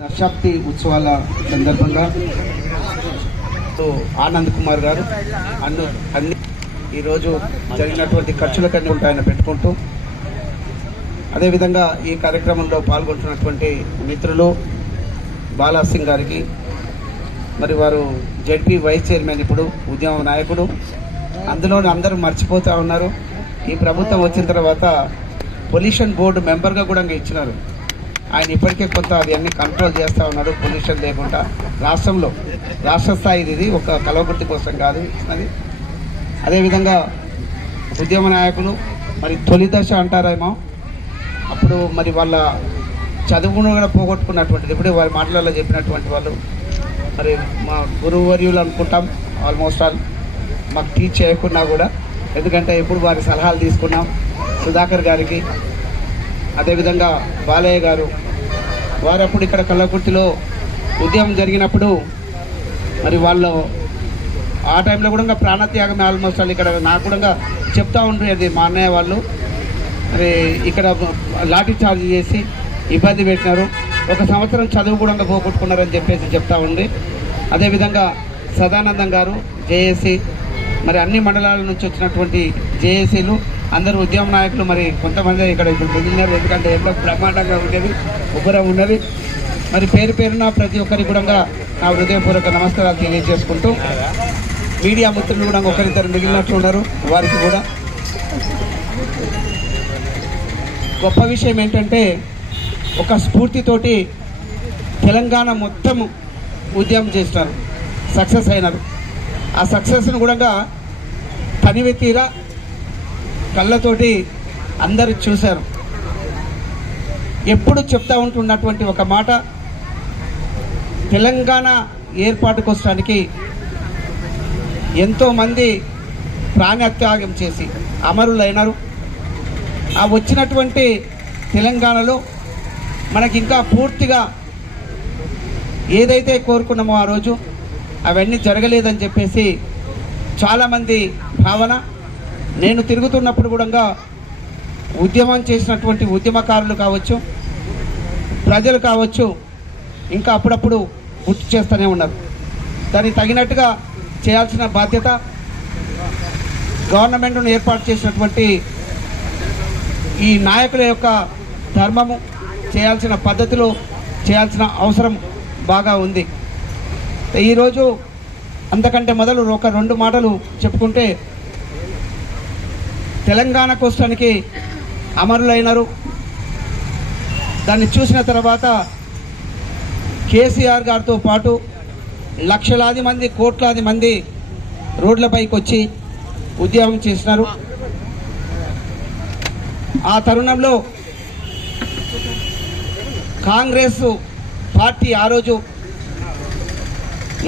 దశాబ్ది ఉత్సవాల సందర్భంగా తో ఆనంద్ కుమార్ గారు అన్ను అన్ని ఈరోజు జరిగినటువంటి ఖర్చులకన్నీ ఆయన పెట్టుకుంటూ అదేవిధంగా ఈ కార్యక్రమంలో పాల్గొంటున్నటువంటి మిత్రులు బాలా సింగ్ గారికి మరి వారు జడ్పీ వైస్ చైర్మన్ ఇప్పుడు ఉద్యమ నాయకుడు. అందులో అందరూ మర్చిపోతూ ఉన్నారు. ఈ ప్రభుత్వం వచ్చిన తర్వాత పొల్యూషన్ బోర్డు మెంబర్గా కూడా ఇచ్చినారు. ఆయన ఇప్పటికే కొంత అది కంట్రోల్ చేస్తూ ఉన్నారు పొల్యూషన్ లేకుండా. రాష్ట్రంలో రాష్ట్ర స్థాయిది ఇది ఒక కలవకుర్తి కోసం కాదు. అది అదేవిధంగా ఉద్యమ నాయకులు మరి తొలి దశ అంటారేమో అప్పుడు మరి వాళ్ళ చదువును కూడా పోగొట్టుకున్నటువంటిది. ఇప్పుడే వారి మాటలలో చెప్పినటువంటి వాళ్ళు. మరి మా గురువర్యులు అనుకుంటాం ఆల్మోస్ట్ ఆల్ మాకు టీచ్ చేయకున్నా కూడా. ఎందుకంటే ఎప్పుడు వారి సలహాలు తీసుకున్నాం. సుధాకర్ గారికి అదేవిధంగా బాలయ్య గారు వారప్పుడు ఇక్కడ కల్లకుర్తిలో ఉద్యమం జరిగినప్పుడు మరి వాళ్ళు ఆ టైంలో కూడా ప్రాణత్యాగం ఆల్మోస్ట్ ఆల్ ఇక్కడ నాకు కూడా చెప్తా ఉండేది మా అన్నయ్య వాళ్ళు. మరి ఇక్కడ లాఠీ చార్జ్ చేసి ఇబ్బంది పెట్టినారు. ఒక సంవత్సరం చదువు కూడా పోగొట్టుకున్నారని చెప్పేసి చెప్తా ఉంది అదేవిధంగా సదానందం గారు జేఏసీ మరి అన్ని మండలాల నుంచి వచ్చినటువంటి జేఏసీలు అందరూ ఉద్యమ నాయకులు మరి కొంతమంది ఇక్కడ ఇప్పుడు మిగిలినారు. ఎందుకంటే ఎంతో బ్రహ్మాండంగా ఉండేది ఉగ్రం ఉన్నది. మరి పేరు పేరున ప్రతి ఒక్కరికి కూడా నా హృదయపూర్వక నమస్కారాలు తెలియజేసుకుంటూ మీడియా మిత్రులు కూడా ఒకరిద్దరు మిగిలినట్లు ఉన్నారు వారికి కూడా. గొప్ప విషయం ఏంటంటే ఒక స్ఫూర్తితోటి తెలంగాణ మొత్తము ఉద్యమం చేసినారు. సక్సెస్ అయినారు. ఆ సక్సెస్ను కూడా తనివి తీరా కళ్ళతోటి అందరూ చూశారు. ఎప్పుడు చెప్తా ఉంటున్నటువంటి ఒక మాట తెలంగాణ ఏర్పాటు కోసడానికి ఎంతోమంది ప్రాణత్యాగం చేసి అమరులైనారు. ఆ వచ్చినటువంటి తెలంగాణలో మనకి ఇంకా పూర్తిగా ఏదైతే కోరుకున్నామో ఆ రోజు అవన్నీ జరగలేదని చెప్పేసి చాలామంది భావన నేను తిరుగుతున్నప్పుడు కూడా ఉద్యమం చేసినటువంటి ఉద్యమకారులు కావచ్చు ప్రజలు కావచ్చు ఇంకా అప్పుడప్పుడు గుర్తు చేస్తూనే ఉన్నారు. దానికి తగినట్టుగా చేయాల్సిన బాధ్యత గవర్నమెంట్ను ఏర్పాటు చేసినటువంటి ఈ నాయకుల యొక్క ధర్మము చేయాల్సిన పద్ధతిలో చేయాల్సిన అవసరం బాగా ఉంది. ఈరోజు అంతకంటే మొదలు ఒక రెండు మాటలు చెప్పుకుంటే తెలంగాణ కోష్టానికి అమరులైనారు. దాన్ని చూసిన తర్వాత కేసీఆర్ గారితో పాటు లక్షలాది మంది కోట్లాది మంది రోడ్లపైకి వచ్చి ఉద్యమం చేసినారు. ఆ తరుణంలో కాంగ్రెస్ పార్టీ ఆ రోజు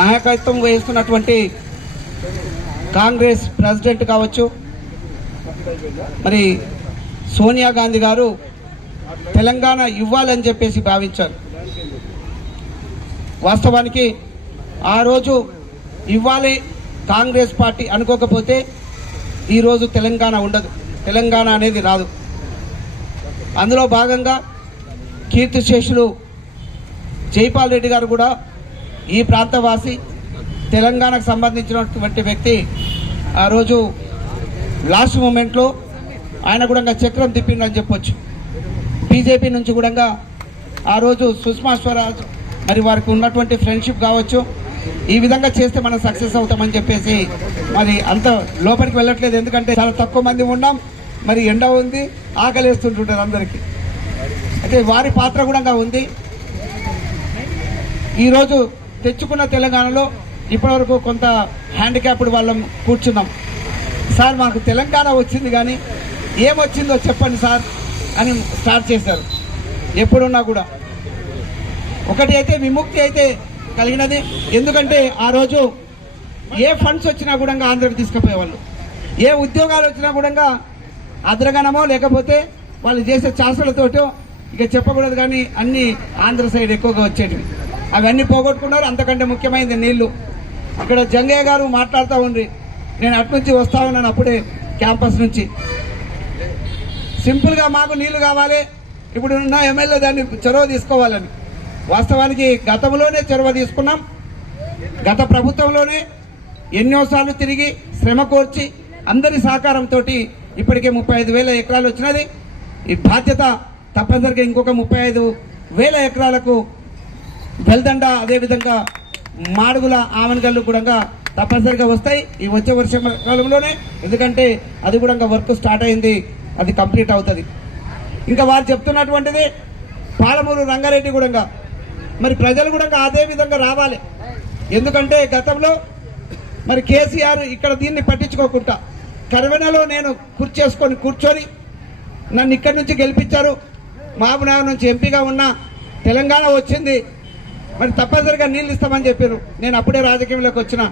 నాయకత్వం వహిస్తున్నటువంటి కాంగ్రెస్ ప్రెసిడెంట్ కావచ్చు మరి సోనియా గాంధీ గారు తెలంగాణ ఇవ్వాలని చెప్పేసి భావించారు. వాస్తవానికి ఆ రోజు ఇవ్వాలి కాంగ్రెస్ పార్టీ అనుకోకపోతే ఈరోజు తెలంగాణ ఉండదు. తెలంగాణ అనేది రాదు. అందులో భాగంగా కీర్తిశేషులు జైపాల్ రెడ్డి గారు కూడా ఈ ప్రాంతవాసి తెలంగాణకు సంబంధించినటువంటి వ్యక్తి ఆ రోజు లాస్ట్ మూమెంట్లో ఆయన కూడా చక్రం తిప్పిండని చెప్పొచ్చు. బీజేపీ నుంచి కూడా ఆ రోజు సుష్మా స్వరాజ్ మరి వారికి ఉన్నటువంటి ఫ్రెండ్షిప్ కావచ్చు. ఈ విధంగా చేస్తే మనం సక్సెస్ అవుతామని చెప్పేసి మరి అంత లోపలికి వెళ్ళట్లేదు. ఎందుకంటే చాలా తక్కువ మంది ఉన్నాం. మరి ఎండ ఉంది ఆకలేస్తుంటుంటారు అందరికీ. అయితే వారి పాత్ర కూడా ఉంది. ఈరోజు తెచ్చుకున్న తెలంగాణలో ఇప్పటివరకు కొంత హ్యాండిక్యాప్డ్ వాళ్ళం కూర్చున్నాం. సార్ మాకు తెలంగాణ వచ్చింది కానీ ఏమొచ్చిందో చెప్పండి సార్ అని స్టార్ట్ చేశారు. ఎప్పుడున్నా కూడా. ఒకటి అయితే విముక్తి అయితే కలిగినది. ఎందుకంటే ఆ రోజు ఏ ఫండ్స్ వచ్చినా కూడా ఆంధ్రకు తీసుకుపోయేవాళ్ళు. ఏ ఉద్యోగాలు వచ్చినా కూడా అద్రగణమో లేకపోతే వాళ్ళు చేసే చాసలతోటో ఇక చెప్పకూడదు కానీ అన్ని ఆంధ్ర సైడ్ ఎక్కువగా వచ్చేటివి. అవన్నీ పోగొట్టుకున్నారు. అంతకంటే ముఖ్యమైనది నీళ్ళు. ఇక్కడ జంగయ్య గారు మాట్లాడుతూ ఉండ్రి. నేను అటు నుంచి వస్తా ఉన్నాను అప్పుడే క్యాంపస్ నుంచి. సింపుల్గా మాకు నీళ్ళు కావాలి. ఇప్పుడు ఉన్న ఎమ్మెల్యే దాన్ని చొరవ తీసుకోవాలని. వాస్తవానికి గతంలోనే చొరవ తీసుకున్నాం. గత ప్రభుత్వంలోనే ఎన్నోసార్లు తిరిగి శ్రమ కోర్చి అందరి సహకారంతో ఇప్పటికే ముప్పై ఐదు వేల ఎకరాలు వచ్చినది. ఈ బాధ్యత తప్పనిసరిగా ఇంకొక ముప్పై ఐదు వేల ఎకరాలకు వెల్దండ అదేవిధంగా మాడుగుల ఆమనగల్లు కూడా తప్పనిసరిగా వస్తాయి ఈ వచ్చే వర్షం కాలంలోనే. ఎందుకంటే అది కూడా ఇంకా వర్క్ స్టార్ట్ అయింది. అది కంప్లీట్ అవుతుంది. ఇంకా వారు చెప్తున్నటువంటిది పాలమూరు రంగారెడ్డి కూడా మరి ప్రజలు కూడా అదే విధంగా రావాలి. ఎందుకంటే గతంలో మరి కేసీఆర్ ఇక్కడ దీన్ని పట్టించుకోకుండా కరవెనలో నేను కుర్చేసుకొని కూర్చొని నన్ను ఇక్కడి నుంచి గెలిపించారు. మహబూబ్నగర్ నుంచి ఎంపీగా ఉన్న తెలంగాణ వచ్చింది. మరి తప్పనిసరిగా నీళ్ళు ఇస్తామని చెప్పారు. నేను అప్పుడే రాజకీయంలోకి వచ్చిన.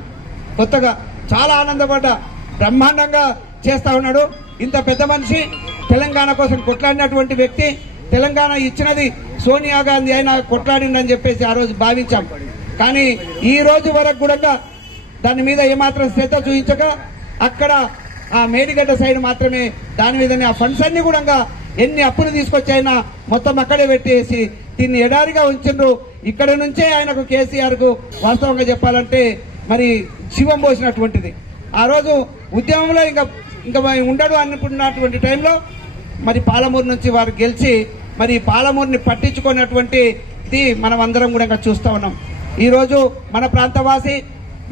కొత్తగా చాలా ఆనందపడ్డా బ్రహ్మాండంగా చేస్తా ఉన్నాడు. ఇంత పెద్ద మనిషి తెలంగాణ కోసం కొట్లాడినటువంటి వ్యక్తి తెలంగాణ ఇచ్చినది సోనియా గాంధీ అయినా కొట్లాడిందని చెప్పేసి ఆ రోజు భావించాం. కానీ ఈ రోజు వరకు కూడా దాని మీద ఏమాత్రం శ్రద్ధ చూపించక అక్కడ ఆ మేడిగడ్డ సైడ్ మాత్రమే దాని మీదనే ఆ ఫండ్స్ అన్ని కూడా ఎన్ని అప్పులు తీసుకొచ్చాయినా మొత్తం అక్కడే పెట్టేసి దీన్ని ఎడారిగా ఉంచిండ్రు. ఇక్కడ నుంచే ఆయనకు కేసీఆర్కు వాస్తవంగా చెప్పాలంటే మరి శివం పోసినటువంటిది. ఆ రోజు ఉద్యమంలో ఇంకా ఇంకా ఉండడు అనుకున్నటువంటి టైంలో మరి పాలమూరు నుంచి వారు గెలిచి మరి పాలమూరుని పట్టించుకున్నటువంటి ఇది మనం అందరం కూడా ఇంకా చూస్తూ ఉన్నాం. ఈరోజు మన ప్రాంతవాసి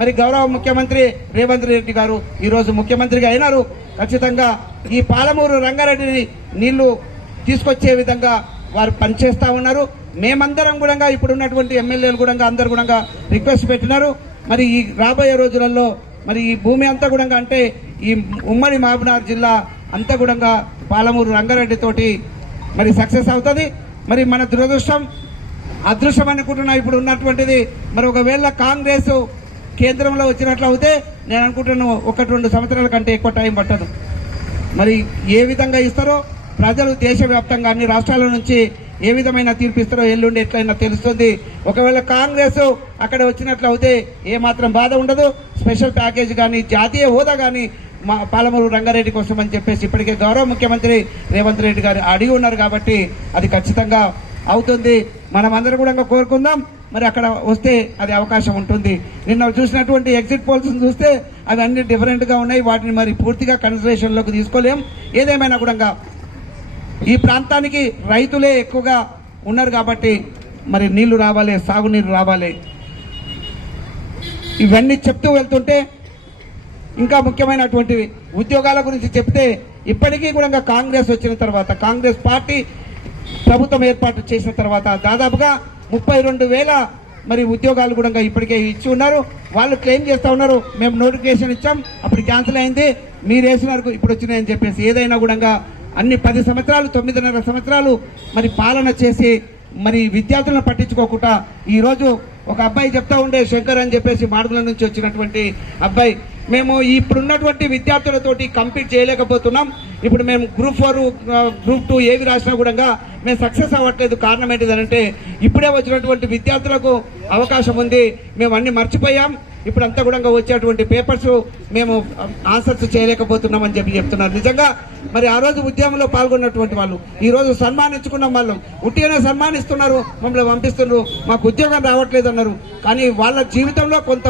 మరి గౌరవ ముఖ్యమంత్రి రేవంత్ రెడ్డి గారు ఈరోజు ముఖ్యమంత్రిగా అయినారు. ఖచ్చితంగా ఈ పాలమూరు రంగారెడ్డిని నీళ్ళు తీసుకొచ్చే విధంగా వారు పనిచేస్తూ ఉన్నారు. మేమందరం కూడా ఇప్పుడున్నటువంటి ఎమ్మెల్యేలు కూడా అందరు కూడా రిక్వెస్ట్ పెట్టినారు. మరి ఈ రాబోయే రోజులలో మరి ఈ భూమి అంతా కూడా అంటే ఈ ఉమ్మడి మహబూబ్నగర్ జిల్లా అంతా కూడా పాలమూరు రంగారెడ్డితోటి మరి సక్సెస్ అవుతుంది. మరి మన దురదృష్టం అదృష్టం అనుకుంటున్నా ఇప్పుడు ఉన్నటువంటిది. మరి ఒకవేళ కాంగ్రెస్ కేంద్రంలో వచ్చినట్లు నేను అనుకుంటున్నాను ఒకటి రెండు సంవత్సరాల కంటే ఎక్కువ టైం పట్టదు. మరి ఏ విధంగా ఇస్తారో ప్రజలు దేశవ్యాప్తంగా అన్ని రాష్ట్రాల నుంచి ఏ విధమైన తీర్పు ఇస్తారో ఎల్లుండి ఎట్లయినా తెలుస్తుంది. ఒకవేళ కాంగ్రెస్ అక్కడ వచ్చినట్లు అయితే ఏమాత్రం బాధ ఉండదు. స్పెషల్ ప్యాకేజ్ కానీ జాతీయ హోదా కానీ మా పాలమూరు రంగారెడ్డి కోసం అని చెప్పేసి ఇప్పటికే గౌరవ ముఖ్యమంత్రి రేవంత్ రెడ్డి గారు అడిగి ఉన్నారు కాబట్టి అది ఖచ్చితంగా అవుతుంది. మనం అందరం కూడా కోరుకుందాం. మరి అక్కడ వస్తే అది అవకాశం ఉంటుంది. నిన్న చూసినటువంటి ఎగ్జిట్ పోల్స్ చూస్తే అవి అన్ని డిఫరెంట్గా ఉన్నాయి. వాటిని మరి పూర్తిగా కన్సిడరేషన్లోకి తీసుకోలేం. ఏదేమైనా కూడా ఈ ప్రాంతానికి రైతులే ఎక్కువగా ఉన్నారు కాబట్టి మరి నీళ్ళు రావాలి సాగునీరు రావాలి. ఇవన్నీ చెప్తూ వెళ్తుంటే ఇంకా ముఖ్యమైనటువంటివి ఉద్యోగాల గురించి చెప్తే ఇప్పటికీ కూడా కాంగ్రెస్ వచ్చిన తర్వాత కాంగ్రెస్ పార్టీ ప్రభుత్వం ఏర్పాటు చేసిన తర్వాత దాదాపుగా ముప్పై రెండు వేల మరి ఉద్యోగాలు కూడా ఇప్పటికే ఇచ్చి ఉన్నారు. వాళ్ళు క్లెయిమ్ చేస్తూ ఉన్నారు. మేము నోటిఫికేషన్ ఇచ్చాం. అప్పుడు క్యాన్సిల్ అయింది. మీరు వేసినారు. ఇప్పుడు వచ్చినాయని చెప్పేసి ఏదైనా కూడా అన్ని పది సంవత్సరాలు తొమ్మిదిన్నర సంవత్సరాలు మరి పాలన చేసి మరి విద్యార్థులను పట్టించుకోకుండా ఈరోజు ఒక అబ్బాయి చెప్తా ఉండే శంకర్ అని చెప్పేసి మాడుగుల నుంచి వచ్చినటువంటి అబ్బాయి మేము ఇప్పుడున్నటువంటి విద్యార్థులతోటి కంపీట్ చేయలేకపోతున్నాం. ఇప్పుడు మేము గ్రూప్ ఫోర్ గ్రూప్ టూ ఏవి రాసినా కూడా మేము సక్సెస్ అవ్వట్లేదు. కారణం ఏంటిదనంటే ఇప్పుడే వచ్చినటువంటి విద్యార్థులకు అవకాశం ఉంది. మేము అన్ని మర్చిపోయాం. ఇప్పుడు అంతా కూడా వచ్చేటువంటి పేపర్స్ మేము ఆన్సర్స్ చేయలేకపోతున్నామని చెప్పి చెప్తున్నారు. నిజంగా మరి ఆ రోజు ఉద్యమంలో పాల్గొన్నటువంటి వాళ్ళు ఈ రోజు సన్మానించుకున్న వాళ్ళం ఉట్టిగానే సన్మానిస్తున్నారు మమ్మల్ని పంపిస్తున్నారు మాకు ఉద్యోగం రావట్లేదు అన్నారు. కానీ వాళ్ళ జీవితంలో కొంత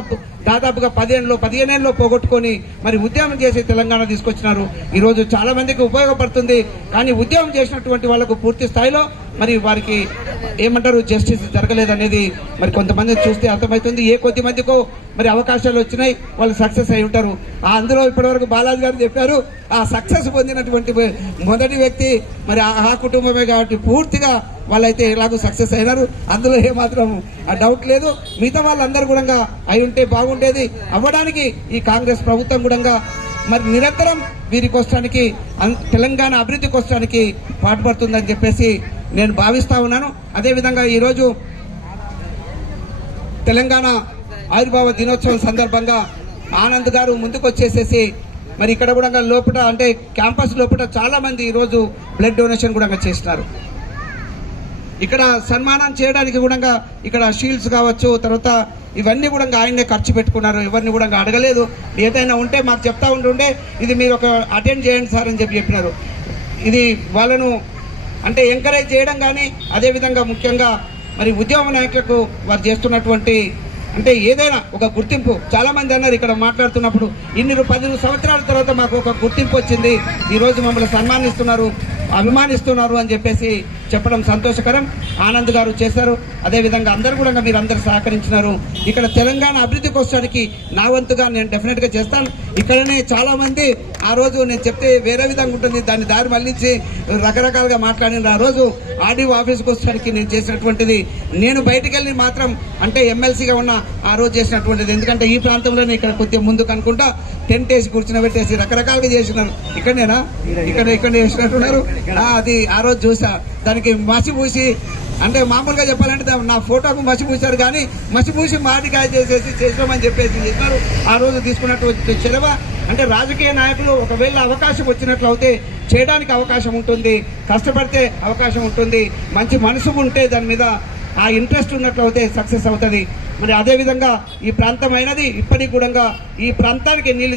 దాదాపుగా పదిహేనులో పదిహేనేళ్ళలో పోగొట్టుకొని మరి ఉద్యమం చేసి తెలంగాణ తీసుకొచ్చినారు. ఈరోజు చాలామందికి చాలా మందికి ఉపయోగపడుతుంది. కానీ ఉద్యమం చేసినటువంటి వాళ్ళకు పూర్తి స్థాయిలో మరి వారికి ఏమంటారు జస్టిస్ జరగలేదనేది మరి కొంతమంది చూస్తే అర్థమవుతుంది. ఏ కొద్ది మందికో మరి అవకాశాలు వచ్చినాయి వాళ్ళు సక్సెస్ అయి ఉంటారు. ఆ అందులో ఇప్పటివరకు బాలాజీ గారు చెప్పారు ఆ సక్సెస్ పొందినటువంటి మొదటి వ్యక్తి మరి ఆ- కుటుంబమే కాబట్టి పూర్తిగా వాళ్ళైతే ఎలాగో సక్సెస్ అయినారు. అందులో ఏమాత్రం ఆ డౌట్ లేదు. మిగతా వాళ్ళందరూ కూడా అయి ఉంటే బాగుండేది. అవ్వడానికి ఈ కాంగ్రెస్ ప్రభుత్వం కూడా మరి నిరంతరం వీరికి వస్తానికి తెలంగాణ అభివృద్ధి వస్తానికి పాటుపడుతుందని చెప్పేసి నేను భావిస్తా ఉన్నాను. అదేవిధంగా ఈరోజు తెలంగాణ ఆవిర్భావ దినోత్సవం సందర్భంగా ఆనంద్ గారు ముందుకు వచ్చేసేసి మరి ఇక్కడ కూడా లోపల అంటే క్యాంపస్ లోపల చాలామంది ఈరోజు బ్లడ్ డొనేషన్ కూడా చేసినారు ఇక్కడ సన్మానం చేయడానికి కూడా ఇక్కడ షీల్డ్స్ కావచ్చు తర్వాత ఇవన్నీ కూడా ఆయన్నే ఖర్చు పెట్టుకున్నారు. ఎవరిని కూడా అడగలేదు. ఏదైనా ఉంటే మాకు చెప్తా ఉంటుండే ఇది మీరు ఒక అటెండ్ చేయండి సార్ అని చెప్పి చెప్పినారు. ఇది వాళ్ళను అంటే ఎంకరేజ్ చేయడం కానీ అదేవిధంగా ముఖ్యంగా మరి ఉద్యమ నాయకులకు వారు చేస్తున్నటువంటి అంటే ఏదైనా ఒక గుర్తింపు. చాలామంది అన్నారు ఇక్కడ మాట్లాడుతున్నప్పుడు ఇన్ని పదిహేను పది సంవత్సరాల తర్వాత మాకు ఒక గుర్తింపు వచ్చింది. ఈరోజు మమ్మల్ని సన్మానిస్తున్నారు అభిమానిస్తున్నారు అని చెప్పేసి చెప్పడం సంతోషకరం. ఆనంద్ గారు చేశారు. అదేవిధంగా అందరు కూడా మీరు అందరు సహకరించినారు. ఇక్కడ తెలంగాణ అభివృద్ధి కోసానికి నా వంతుగా నేను డెఫినెట్గా చేస్తాను. ఇక్కడనే చాలా మంది ఆ రోజు నేను చెప్తే వేరే విధంగా ఉంటుంది. దాన్ని దారి మళ్ళించి రకరకాలుగా మాట్లాడిన ఆ రోజు ఆర్డీఓ ఆఫీస్కి వచ్చడానికి నేను చేసినటువంటిది నేను బయటికి వెళ్ళి మాత్రం అంటే ఎమ్మెల్సీగా ఉన్న ఆ రోజు చేసినటువంటిది. ఎందుకంటే ఈ ప్రాంతంలోనే ఇక్కడ కొద్దిగా ముందుకు అనుకుంటా టెంట్ వేసి కూర్చుని పెట్టేసి రకరకాలుగా చేసినారు. ఇక్కడనేనా? ఇక్కడ ఇక్కడ చేసినట్టున్నారు అది ఆ రోజు చూసా. దానికి మసి పూసి అంటే మామూలుగా చెప్పాలంటే నా ఫోటోకు మసి కానీ మసి పూసి మాటికాయ చేసేసి చేసినామని చెప్పేసి చెప్పారు. ఆ రోజు తీసుకున్నటువంటి చెలవ అంటే రాజకీయ నాయకులు ఒకవేళ అవకాశం వచ్చినట్లు అయితే చేయడానికి అవకాశం ఉంటుంది. కష్టపడితే అవకాశం ఉంటుంది. మంచి మనసు ఉంటే దాని మీద ఆ ఇంట్రెస్ట్ ఉన్నట్లయితే సక్సెస్ అవుతుంది. మరి అదేవిధంగా ఈ ప్రాంతం అయినది ఇప్పటికి కూడా ఈ ప్రాంతానికి నీళ్ళు